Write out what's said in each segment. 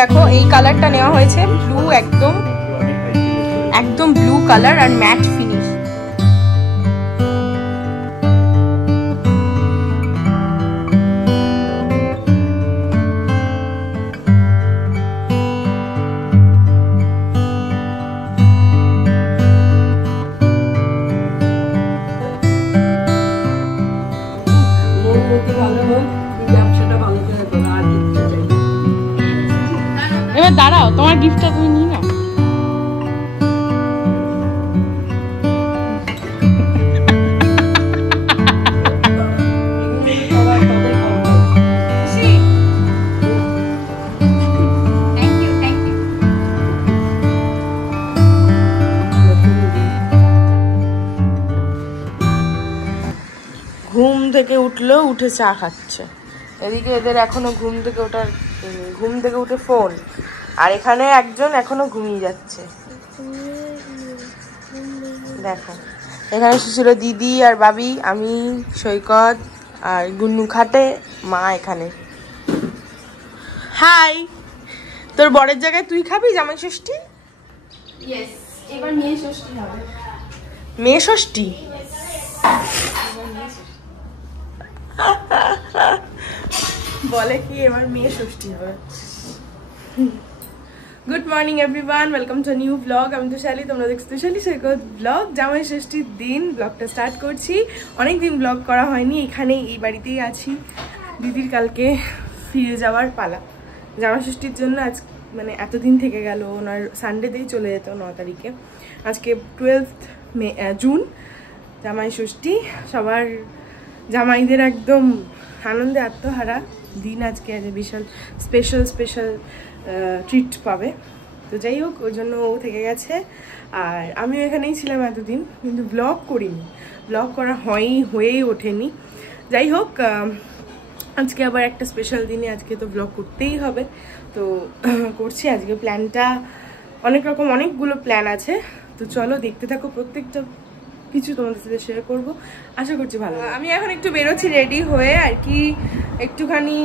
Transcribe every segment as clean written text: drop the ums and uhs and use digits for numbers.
দেখো এই কালারটা নেওয়া হয়েছে ব্লু, একদম একদম ব্লু কালার আর ম্যাট ফিনিশ। এবার দাঁড়াও, তোমার গিফটটা তুমি নিয়ে নাও। ঘুম থেকে উঠলো, উঠে চা খাচ্ছে। এদিকে এদের এখনো ঘুম থেকে উঠে ফোন, আর এখানে একজন এখনো ঘুমিয়ে যাচ্ছে। দেখো এখানে ছিল দিদি আর বাবি, আমি, সৈকত আর গুন্নু খাটে, মা এখানে। হাই, তোর বরের জায়গায় তুই খাবি জামাই ষষ্ঠী? ইয়েস, এবার মেয়ে ষষ্ঠী হবে। মেয়ে ষষ্ঠী? বলে কি এবার মেয়ে ষষ্ঠী হবে। Good morning everyone, welcome to new blog. আমি তুষালি, তোমরা দেখছো তুষালি সৈকত ব্লগ। জামাই ষষ্ঠীর দিন ব্লগটা স্টার্ট করছি। অনেকদিন ব্লগ করা হয়নি, এখানে এই বাড়িতেই আছি। দিদির কালকে ফিরে যাওয়ার পালা। জামাই ষষ্ঠীর জন্য আজ মানে এতদিন থেকে গেল, ওনার সানডেতেই চলে যেত 9 তারিখে। আজকে 12th জুন, জামাই ষষ্ঠী। সবার জামাইদের একদম আনন্দে আত্মহারা দিন আজকে, বিশাল স্পেশাল ট্রিট পাবে। তো যাই হোক, ওই জন্য ও থেকে গেছে, আর আমিও এখানেই ছিলাম এতদিন, কিন্তু ব্লগ করিনি, ব্লগ করা হয়েই ওঠেনি। যাই হোক, আজকে আবার একটা স্পেশাল দিনে আজকে তো ব্লগ করতেই হবে, তো করছি। আজকে প্ল্যানটা অনেকগুলো প্ল্যান আছে, তো চলো দেখতে থাকো। প্রত্যেকটা কিছু তোমাদের সাথে শেয়ার করবো, আশা করছি ভালো। আমি এখন একটু বেরোচ্ছি রেডি হয়ে, আর কি একটুখানি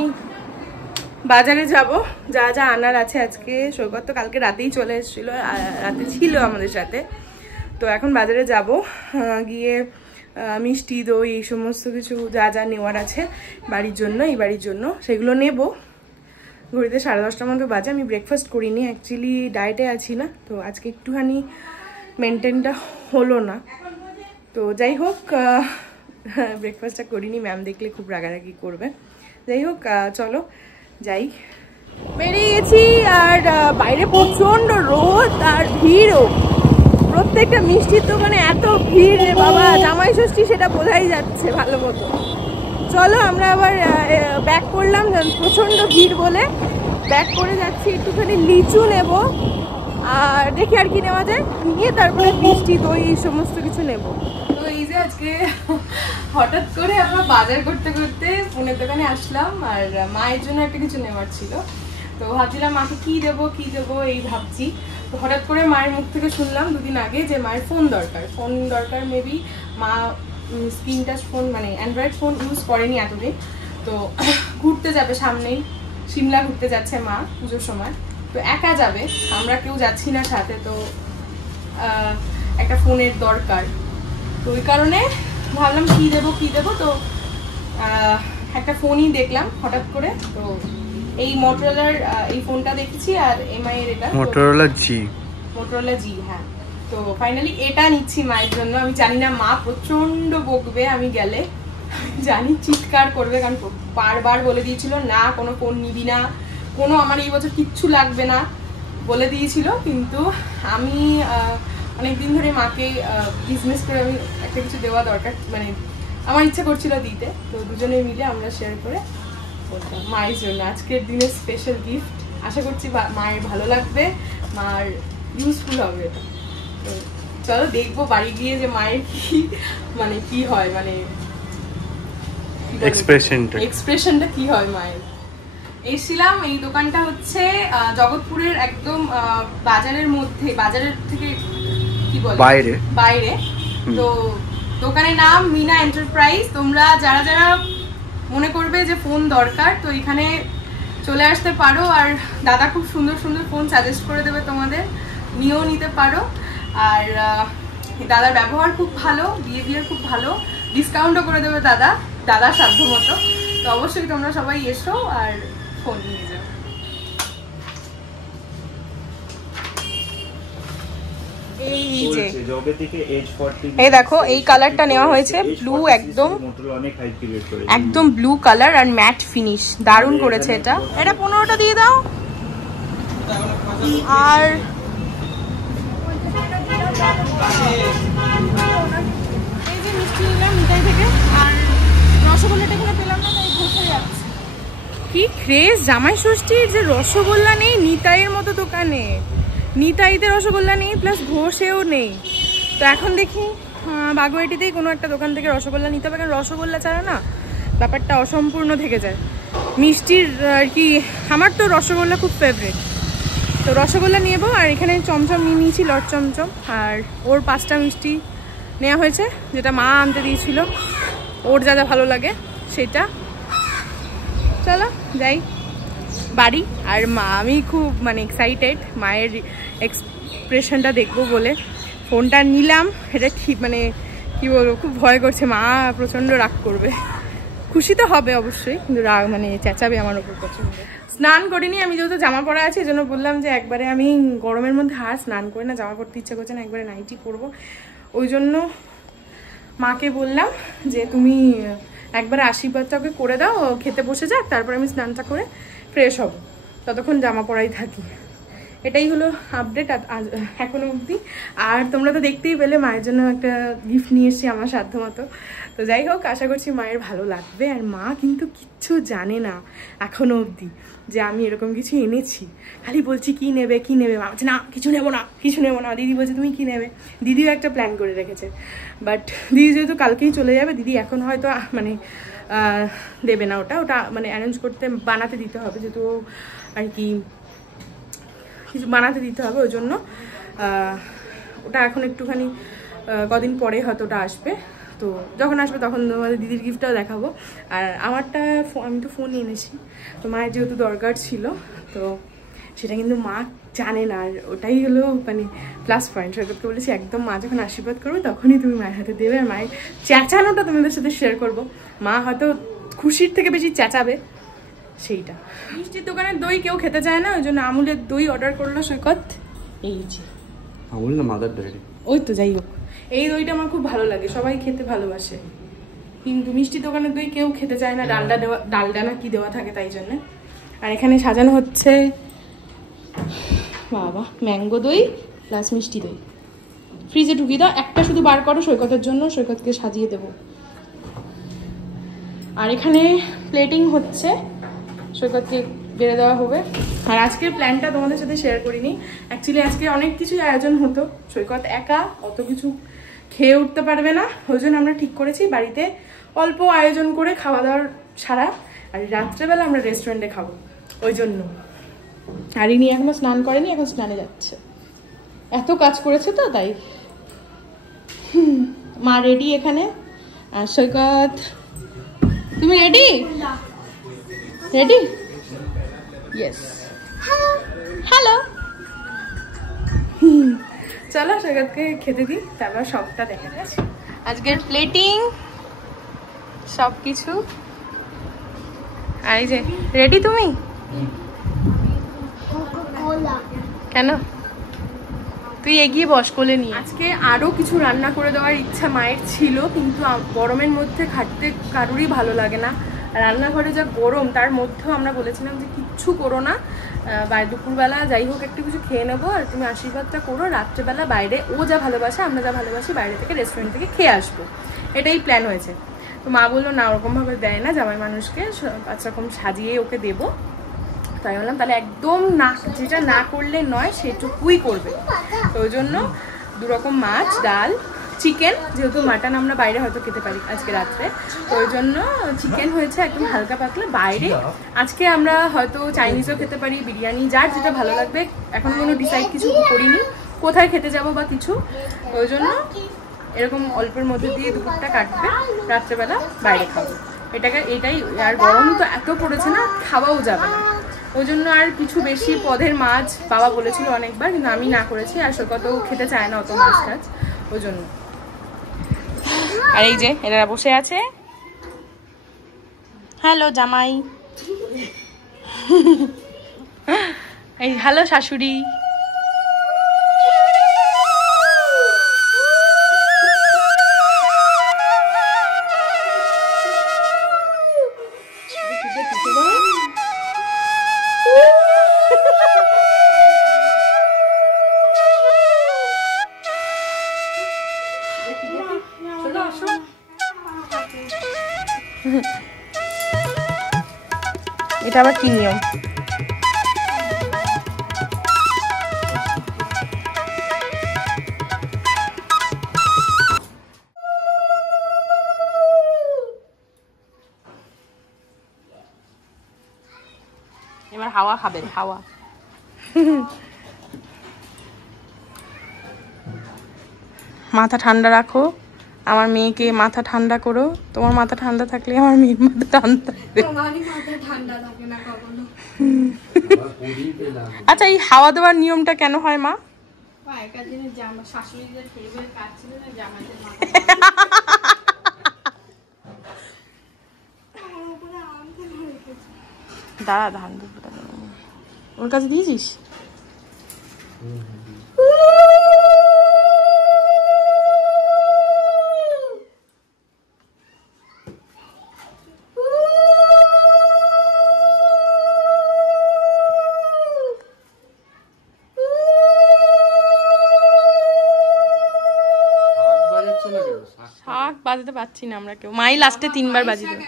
বাজারে যাব, যা যা আনার আছে আজকে। সৈকত তো কালকে রাতেই চলে এসেছিল, রাতে ছিল আমাদের সাথে। তো এখন বাজারে যাব, গিয়ে মিষ্টি, দই, এই সমস্ত কিছু যা যা নেওয়ার আছে এই বাড়ির জন্য সেগুলো নেব। ঘড়িতে 10:30টার মতো বাজে। আমি ব্রেকফাস্ট করিনি, অ্যাকচুয়ালি ডায়েটে আছি না, তো আজকে একটুখানি মেনটেনটা হলো না। তো যাই হোক, ব্রেকফাস্টটা করিনি, ম্যাম দেখলে খুব রাগারাগি করবে। যাই হোক, চলো যাই। বেরিয়ে গেছি, আর বাইরে প্রচন্ড রোদ আর ভিড়ও। প্রত্যেকটা মিষ্টির দোকানে এত ভিড় রে বাবা, জামাই ষষ্ঠী সেটা বোঝাই যাচ্ছে ভালো মতো। চলো আমরা আবার ব্যাক করলাম, প্রচন্ড ভিড় বলে ব্যাক করে যাচ্ছি। একটুখানি লিচু নেব, আর দেখি আর কি নেওয়া যায়, নিয়ে তারপরে মিষ্টি, দই, এই সমস্ত কিছু নেব। তো এই যে আজকে হঠাৎ করে আমরা বাজার করতে করতে ফোনের দোকানে আসলাম, আর মায়ের জন্য একটা কিছু নেওয়ার ছিল। তো ভাবছিলাম মাকে কি দেবো এই ভাবছি। তো হঠাৎ করে মায়ের মুখ থেকে শুনলাম দুদিন আগে যে মায়ের ফোন দরকার। মেবি মা স্ক্রিন টাচ ফোন মানে অ্যান্ড্রয়েড ফোন ইউজ করেনি এতদিন। তো ঘুরতে যাবে সামনেই, সিমলা ঘুরতে যাচ্ছে মা পুজোর সময়। তো একা যাবে, আমরা কেউ যাচ্ছি না সাথে, তো একটা ফোনের দরকার। তো ওই কারণে ভাবলাম কি দেবো। তো একটা ফোনই দেখলাম হঠাৎ করে। তো এই মোটরোলার এই ফোনটা দেখেছি, আর এমআই এর এটা মোটরোলা জি। হ্যাঁ, তো ফাইনালি এটা নিচ্ছি মায়ের জন্য। আমি জানি না মা প্রচন্ড বকবে আমি গেলে, জানি চিৎকার করবে, কারণ বারবার বলে দিয়েছিল না কোনো ফোন নিবি না, কোনো আমার এই বছর কিচ্ছু লাগবে না বলে দিয়েছিল। কিন্তু আমি অনেকদিন ধরে মাকে বিজনেস করে আমি একটা কিছু দেওয়া দরকার, মানে আমার ইচ্ছা করছিল দিতে। তো দুজনে মিলে আমরা শেয়ার করে বলতাম মায়ের জন্য আজকের দিনের স্পেশাল গিফট। আশা করছি মায়ের ভালো লাগবে, মার ইউজফুল হবে। তো চলো দেখবো বাড়ি গিয়ে যে মায়ের কি হয়, মানে এক্সপ্রেশনটা কি হয় মায়ের। এসেছিলাম, এই দোকানটা হচ্ছে জগৎপুরের একদম বাজারের মধ্যে, বাজারের থেকে কি বলে বাইরে। তো দোকানের নাম মিনা এন্টারপ্রাইজ। তোমরা যারা মনে করবে যে ফোন দরকার, তো এখানে চলে আসতে পারো। আর দাদা খুব সুন্দর সুন্দর ফোন সাজেস্ট করে দেবে তোমাদের, নিয়েও নিতে পারো। আর দাদার ব্যবহার খুব ভালো, বিহেভিয়ার খুব ভালো, ডিসকাউন্টও করে দেবে দাদার সাধ্য মতো। তো অবশ্যই তোমরা সবাই এসো আর ফোন নিয়ে যাও। এই দেখো এই কালারটা নেওয়া হয়েছে, ব্লু, একদম ব্লু কালার আর ম্যাট ফিনিশ, দারুণ করেছে এটা। এটা 15টা দিয়ে দাও। আর এই যে মিষ্টি নিলাম মিঠাই থেকে, আর রসগোল্লাটা এখানে পেলাম না, তাই ঘষে যাচ্ছে। কি ক্রেজ জামাই ষষ্ঠীর যে রসগোল্লা নেই নিতাইয়ের মতো দোকানে, নিতাইতে রসগোল্লা নেই, প্লাস ঘোষেও নেই। তো এখন দেখি বাগুয়াটিতেই কোনো একটা দোকান থেকে রসগোল্লা নিতে হবে, কারণ রসগোল্লা ছাড়া না ব্যাপারটা অসম্পূর্ণ থেকে যায় মিষ্টির আর কি। আমার তো রসগোল্লা খুব ফেভারিট, তো রসগোল্লা নেবো। আর এখানে চমচম নিয়ে নিয়েছি, লট চমচম, আর ওর 5টা মিষ্টি নেওয়া হয়েছে, যেটা মা আনতে দিয়েছিল, ওর যা যা ভালো লাগে সেটা। চলো যাই বাড়ি। আর আমি খুব মানে এক্সাইটেড মায়ের এক্সপ্রেশনটা দেখবো বলে ফোনটা নিলাম। এটা মানে কি বলবো, খুব ভয় করছে, মা প্রচণ্ড রাগ করবে। খুশি তো হবে অবশ্যই, কিন্তু রাগ মানে চেঁচাবে আমার ওপর প্রচণ্ড। স্নান করিনি আমি, যেহেতু জামা পরা আছে, এই জন্য বললাম যে একবারে আমি গরমের মধ্যে আর স্নান করি না, জামা পরতে ইচ্ছা করছে না, একবারে নাইটি পরবো। ওই জন্য মাকে বললাম যে তুমি একবারে আশীর্বাদটাকে করে দাও, খেতে বসে যাক, তারপর আমি স্নানটা করে ফ্রেশ হব, ততক্ষণ জামা পরাই থাকি। এটাই হলো আপডেট এখনো অবধি। আর তোমরা তো দেখতেই পেলে মায়ের জন্য একটা গিফট নিয়ে এসেছি আমার সাধ্য মতো। তো যাই হোক, আশা করছি মায়ের ভালো লাগবে। আর মা কিন্তু কিচ্ছু জানে না এখনো অবধি যে আমি এরকম কিছু এনেছি, খালি বলছি কি নেবে কি নেবে, মা বলছে না কিছু নেবো না কিছু নেবো না। দিদি বলছে তুমি কি নেবে, দিদিও একটা প্ল্যান করে রেখেছে, বাট দিদি যেহেতু কালকেই চলে যাবে, দিদি এখন হয়তো মানে দেবে না, ওটা মানে অ্যারেঞ্জ করতে বানাতে দিতে হবে, যেহেতু আর কি কিছু বানাতে দিতে হবে, ওই জন্য ওটা এখন একটুখানি কদিন পরে হয়তো ওটা আসবে। তো যখন আসবে তখন তোমাদের দিদির গিফটটাও দেখাবো। আর আমারটা আমি তো ফোন এনেছি, তো মায়ের যেহেতু দরকার ছিল, তো সেটা কিন্তু মা জানে না। আর ওটাই হলো মানে প্লাস পয়েন্ট। সৈকতকে বলেছি একদম মা যখন আশীর্বাদ করবে তখনই তুমি মায়ের হাতে দেবে, আর মায়ের চেঁচানোটা তোমাদের সাথে শেয়ার করবো। মা হয়তো খুশির থেকে বেশি চেঁচাবে, সেইটা। মিষ্টির দোকানের দই কেউ খেতে চায় না, ওই জন্য আমুলের দই অর্ডার করলো সৈকত। এই যে আমুল না মাদার দই, ওই তো যাই হোক, এই দইটা আমার খুব ভালো লাগে, সবাই খেতে ভালোবাসে, কিন্তু মিষ্টির দোকানের দই কেউ খেতে চায় না, ডালডা না কি দেওয়া থাকে তাই জন্য। আর এখানে সাজানো হচ্ছে বাবা ম্যাঙ্গো দই প্লাস মিষ্টি দই। ফ্রিজে ঢুকিয়ে দাও, একটা শুধু বার করো সৈকতের জন্য, সৈকতকে সাজিয়ে দেবো। আর এখানে প্লেটিং হচ্ছে, সৈকতকে বেড়ে দেওয়া হবে। আর আজকের প্ল্যানটা তোমাদের সাথে শেয়ার করিনি, অ্যাকচুয়ালি আজকে অনেক কিছুই আয়োজন হতো, সৈকত একা অত কিছু খেয়ে উঠতে পারবে না, ওই জন্য আমরা ঠিক করেছি বাড়িতে অল্প আয়োজন করে খাওয়া দাওয়ার ছাড়া, আর রাত্রেবেলা আমরা রেস্টুরেন্টে খাবো, ওই জন্য। আর ইনি এখনো স্নান করেনি, এখন স্নানে যাচ্ছে, এত কাজ করেছে তো তাই। মা রেডি এখানে, আর সৈকত তুমি রেডি? রেডি? ইয়েস। হ্যালো। চলো সৈকতকে খেতে দিই, তারপর সবটা দেখা যাচ্ছে। আজকের প্লেটিং সব কিছু। আর এই যে রেডি তুমি? কেন? তুই এগিয়ে বস কোলে নিয়ে। আজকে আরও কিছু রান্না করে দেওয়ার ইচ্ছা মায়ের ছিল, কিন্তু গরমের মধ্যে খাটতে কারোরই ভালো লাগে না। রান্নাঘরে যা গরম, তার মধ্যেও আমরা বলেছিলাম যে কিচ্ছু করো না, দুপুরবেলা যাই হোক একটু কিছু খেয়ে নেবো, আর তুমি আশীর্বাদটা করো, রাত্রেবেলা বাইরে ও যা ভালোবাসে আমরা যা ভালোবাসি বাইরে থেকে রেস্টুরেন্ট থেকে খেয়ে আসবো, এটাই প্ল্যান হয়েছে। তো মা বললো না ওরকমভাবে দেয় না জামাই মানুষকে, 5 রকম সাজিয়ে ওকে দেবো। তাই বললাম তাহলে একদম না, যেটা না করলে নয় সেটুকুই করবে। তো ওই জন্য 2 রকম মাছ, ডাল, চিকেন, যেহেতু মাটন আমরা বাইরে হয়তো খেতে পারি আজকে রাত্রে, তো ওই জন্য চিকেন হয়েছে একদম হালকা পাতলা। বাইরে আজকে আমরা হয়তো চাইনিজও খেতে পারি, বিরিয়ানি, যার যেটা ভালো লাগবে, এখন কোনো ডিসাইড কিছু করিনি কোথায় খেতে যাব বা কিছু, ওই জন্য এরকম অল্পের মধ্যে দিয়ে দুপুরটা কাটবে, রাত্রেবেলা বাইরে খাবো, এটাই। আর গরম তো এত পড়েছে না, খাওয়াও যাবে না, ওই জন্য আর কিছু বেশি পদের মাছ বাবা বলেছিল অনেকবার, কিন্তু আমি না করেছি। আর সৈকত খেতে চায় না অত মাছ টাছ, ওই জন্য। আর এই যে এরা বসে আছে। হ্যালো জামাই। এই হ্যালো শাশুড়ি। এটা আবার কি নিয়ম? এবার হাওয়া খাবেন, হাওয়া। মাথা ঠান্ডা রাখো, আমার মেয়েকে মাথা ঠান্ডা করো। তোমার মাথা ঠান্ডা থাকলে আমার মেয়ের মাথা ঠান্ডা আচ্ছা, এই হাওয়া দেওয়ার নিয়মটা কেন হয় মা? দাঁড়া, ধান ওর কাছে দিয়েছিস? শাক বাজাতে পারছি না আমরা কেউ, মাই লাস্টে 3 বার বাজিয়ে দেবে।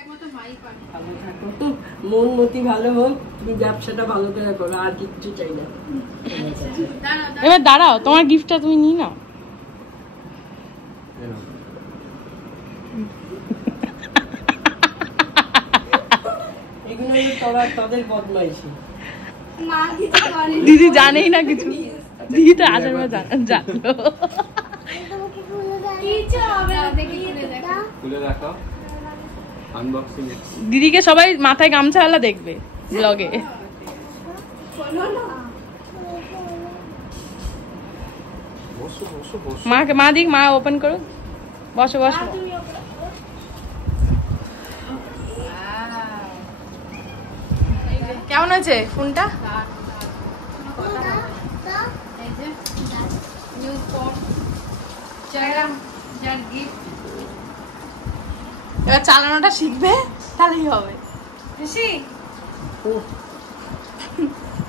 মন মতি ভালো হোক, তুমি ব্যবসাটা ভালো করে করো, আর কিচ্ছু চাই না। এবার দাঁড়াও, তোমার গিফটটা তুমি নিয়ে নাও। এগুলো তাদের বদমাইশি। দিদি জানেই না কিছু, দিদি তো আসার পর জানলো। দিদিকে সবাই মাথায় গামছাওয়ালা দেখবে ব্লগে। মা দিক, মা ওপেন করো, বসো বসো। কেমন আছে ফোনটা? এবার চালানোটা শিখবে, তাহলেই হবে।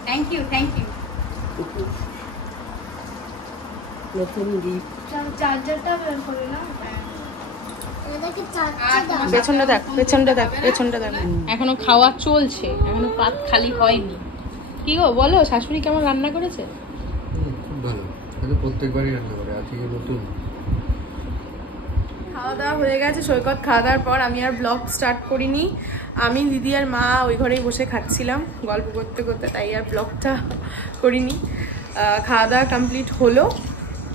Thank you, thank you. নতুন গিফট। চার্জারটা বের করে না, পেছনটা দেখ, পেছনটা দেখ, পেছনটা দেখ। এখনো খাওয়া চলছে, এখনো পাত খালি হয়নি। কি গো বলো, শাশুড়ি কেমন রান্না করেছে? খুব ভালো, প্রত্যেকবারই রান্না করে, আজকে নতুন। খাওয়া দাওয়া হয়ে গেছে। সৈকত খাওয়া দাওয়ার পর আমি আর ব্লগ স্টার্ট করিনি। আমি, দিদি আর মা ওই ঘরেই বসে খাচ্ছিলাম গল্প করতে করতে, তাই আর ব্লগটা করিনি। খাওয়া দাওয়া কমপ্লিট হলো,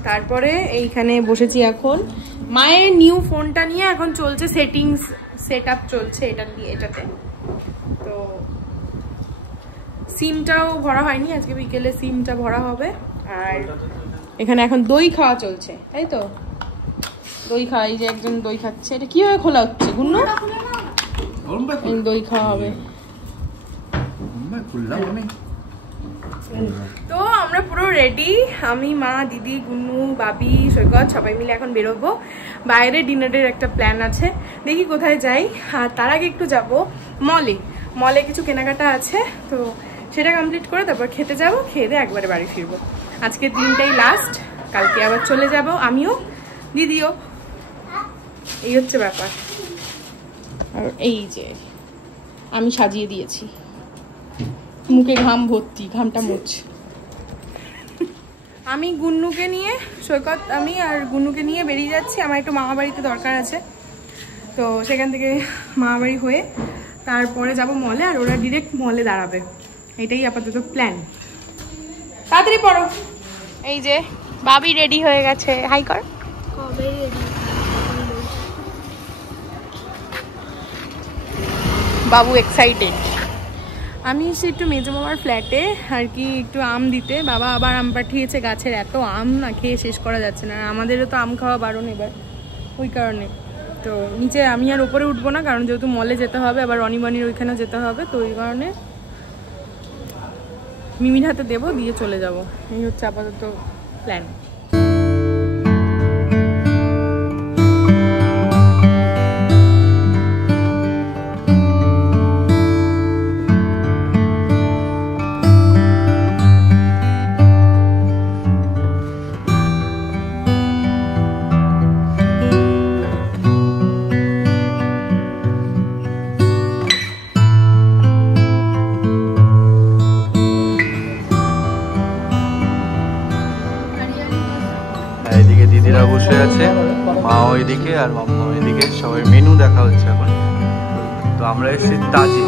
তারপরে এইখানে বসেছি এখন। মায়ের নিউ ফোনটা নিয়ে এখন চলছে সেটিংস, সেট আপ চলছে এটাতে। তো সিমটাও ভরা হয়নি, আজকে বিকেলে সিমটা ভরা হবে। আর এখানে এখন দই খাওয়া চলছে, তাই তো? দই খাওয়া, এই যে একজন দই খাচ্ছে। এটা কিভাবে খোলা হচ্ছে গুন্নু? দই খাওয়া হবে। তো আমরা পুরো রেডি, আমি, মা, দিদি, গুন্নু, বাবি, সৈকত সবাই মিলে এখন বেরোবো। বাইরে ডিনারের একটা প্ল্যান আছে, দেখি কোথায় যাই। আর তার আগে একটু যাব মলে, মলে কিছু কেনাকাটা আছে, তো সেটা কমপ্লিট করে তারপর খেতে যাব। খেয়ে দিয়ে একবারে বাড়ি ফিরবো। আজকের দিনটাই লাস্ট, কালকে আবার চলে যাব আমিও, দিদিও। এই হচ্ছে ব্যাপার। আর এই যে আমি সাজিয়ে দিয়েছি, মুখে ঘাম ভর্তি, ঘামটা মুছ। আমি গুন্নুকে নিয়ে, সৈকত আমি আর গুন্নুকে নিয়ে বেরিয়ে যাচ্ছি। আমার একটু মামা বাড়িতে দরকার আছে, তো সেখান থেকে মামা বাড়ি হয়ে তারপরে যাব মলে। আর ওরা ডিরেক্ট মলে দাঁড়াবে, এটাই আপাতত প্ল্যান। তাড়াতাড়ি পড়ো। এই যে বাবি রেডি হয়ে গেছে, হাই কর। বাবু এক্সাইটেড। আমি এসে একটু মেজো বাবার ফ্ল্যাটে আর কি একটু আম দিতে। বাবা আবার আম পাঠিয়েছে, গাছের এত আম না খেয়ে শেষ করা যাচ্ছে না। আমাদেরও তো আম খাওয়া বারণ এবার, ওই কারণে। তো নিচে আমি আর ওপরে উঠবো না, কারণ যেহেতু মলে যেতে হবে, আবার রনিবানির ওইখানেও যেতে হবে, তো ওই কারণে মিমির হাতে দেবো, দিয়ে চলে যাব। এই হচ্ছে আপাতত প্ল্যান। এদিকে দিদিরা বসে আছে, মা ওইদিকে আর মাম্মা ওইদিকে, সবাই মেনু দেখা হচ্ছে এখন। তো আমরা এসেছি তাজি।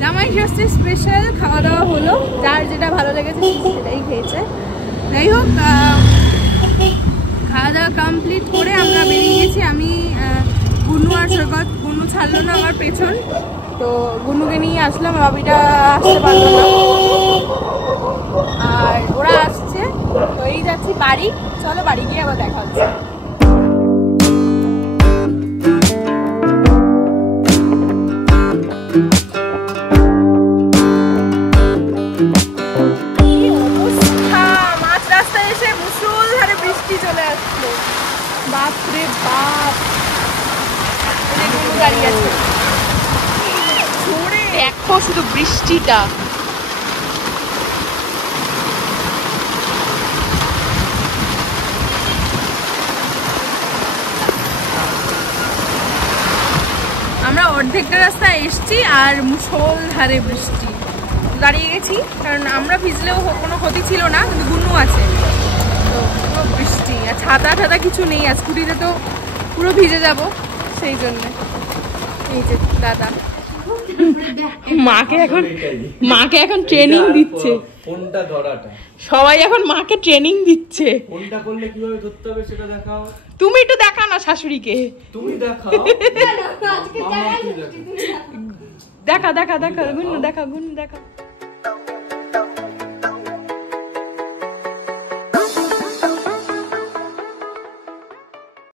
জামাই ষষ্ঠী স্পেশাল খাওয়া দাওয়া হলো, যার যেটা ভালো লেগেছে সেটাই খেয়েছে। যাই হোক, খাওয়া দাওয়া কমপ্লিট করে আমরা বেরিয়ে গেছি। আমি গুনু আর সৈকত, গুনু ছাড়লো না আমার পেছন, তো গুনুকে নিয়ে আসলাম। বাবিটা আসতে পারলো না, আর ওরা আসছে, তো এই যাচ্ছি বাড়ি। চলো বাড়ি গিয়ে আবার দেখা হচ্ছে। চলে আসলো, বাপরে বাপ। দাঁড়িয়ে আছে, দেখো শুধু বৃষ্টিটা। আমরা অর্ধেকটা রাস্তা এসছি আর মুষলধারে বৃষ্টি। দাঁড়িয়ে গেছি কারণ আমরা ভিজলেও কোনো ক্ষতি ছিল না, কিন্তু গুনু আছে, তো বৃষ্টি আর ছাতা ছাতা কিছু নেই। আর স্কুটিতে তো পুরো ভিজে যাব, সেই জন্য। এই যে দাদা মাকে এখন ট্রেনিং দিচ্ছে। কোনটা ধরাটা, সবাই এখন মাকে ট্রেনিং দিচ্ছে। কোনটা করলে কিভাবে ধরতে হবে সেটা দেখাও। তুমি একটু দেখা না শাশুড়িকে, তুমি দেখাও। দেখা দেখা দেখা গুনু দেখা, গুনু দেখা।